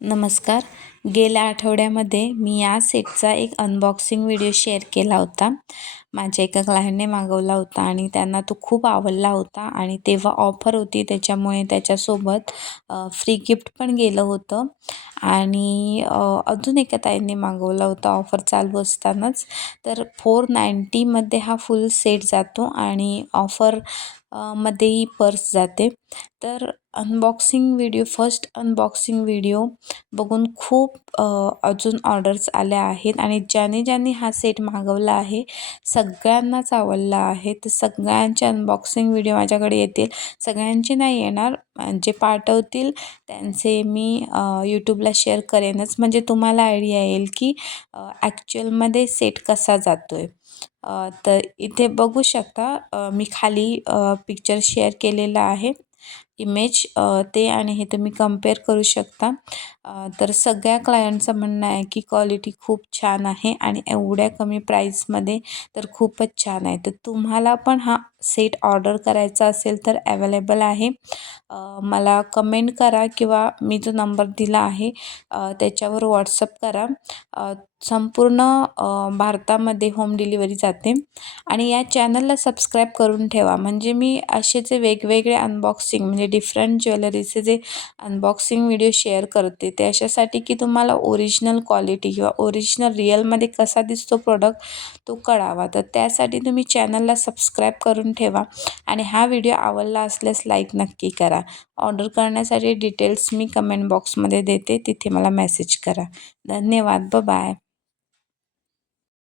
नमस्कार. गेल्या आठवड्यामध्ये मी या सेटचा एक अनबॉक्सिंग व्हिडिओ शेअर केला होता. माझ्या एका क्लायंटने मागवला होता आणि त्यांना तो खूप आवडला होता आणि तेव्हा ऑफर होती. त्याच्यामुळे त्याच्यासोबत फ्री गिफ्ट पण गेलं होतं. आणि अजून एका ताईंनी मागवला होता ऑफर चालू असतानाच. तर फोर नाईंटीमध्ये हा फुल सेट जातो आणि ऑफर मध्येही पर्स जाते. तर unboxing video first unboxing video बघून खूप अजून ऑर्डर्स आल्या आहेत आणि ज्याने ज्याने हा सेट मागवला आहे सगळ्यांनाच आवडला आहे. तर सगळ्यांचे अनबॉक्सिंग व्हिडिओ माझ्याकडे येतील. सगळ्यांचे नाही येणार जे पाठवतील त्यांचे मी यूट्यूबला शेअर करेनच. म्हणजे तुम्हाला आयडिया येईल की ॲक्च्युअलमध्ये सेट कसा जातो आहे तर इथे बघू शकता मी खाली पिक्चर शेअर केलेला आहे. इमेज ते आणि हे तुम्ही कंपेअर करू शकता. तर सगळ्या क्लायंटचं म्हणणं आहे की क्वालिटी खूप छान आहे आणि एवढ्या कमी प्राईसमध्ये तर खूपच छान आहे. तर तुम्हाला पण हा सेट ऑर्डर करायचा असेल तर अवेलेबल आहे. मला कमेंट करा किंवा मी जो नंबर दिला आहे त्याच्यावर व्हॉट्सअप करा. संपूर्ण भारतामध्ये होम डिलिव्हरी जाते. आणि या चॅनलला सबस्क्राईब करून ठेवा. म्हणजे मी असे जे वेगवेगळे अनबॉक्सिंग म्हणजे डिफरंट ज्वेलरीचे जे अनबॉक्सिंग व्हिडिओ शेअर करते ते अशासाठी की तुम्हाला ओरिजिनल क्वालिटी किंवा ओरिजिनल रिअलमध्ये कसा दिसतो प्रोडक्ट तो कळावा. तर त्यासाठी तुम्ही चॅनलला सबस्क्राईब करून करून ठेवा. आणि हा व्हिडिओ आवडला असल्यास लाईक नक्की करा. ऑर्डर करण्यासाठी डिटेल्स मी कमेंट बॉक्समध्ये देते. तिथे मला मेसेज करा. धन्यवाद. ब बाय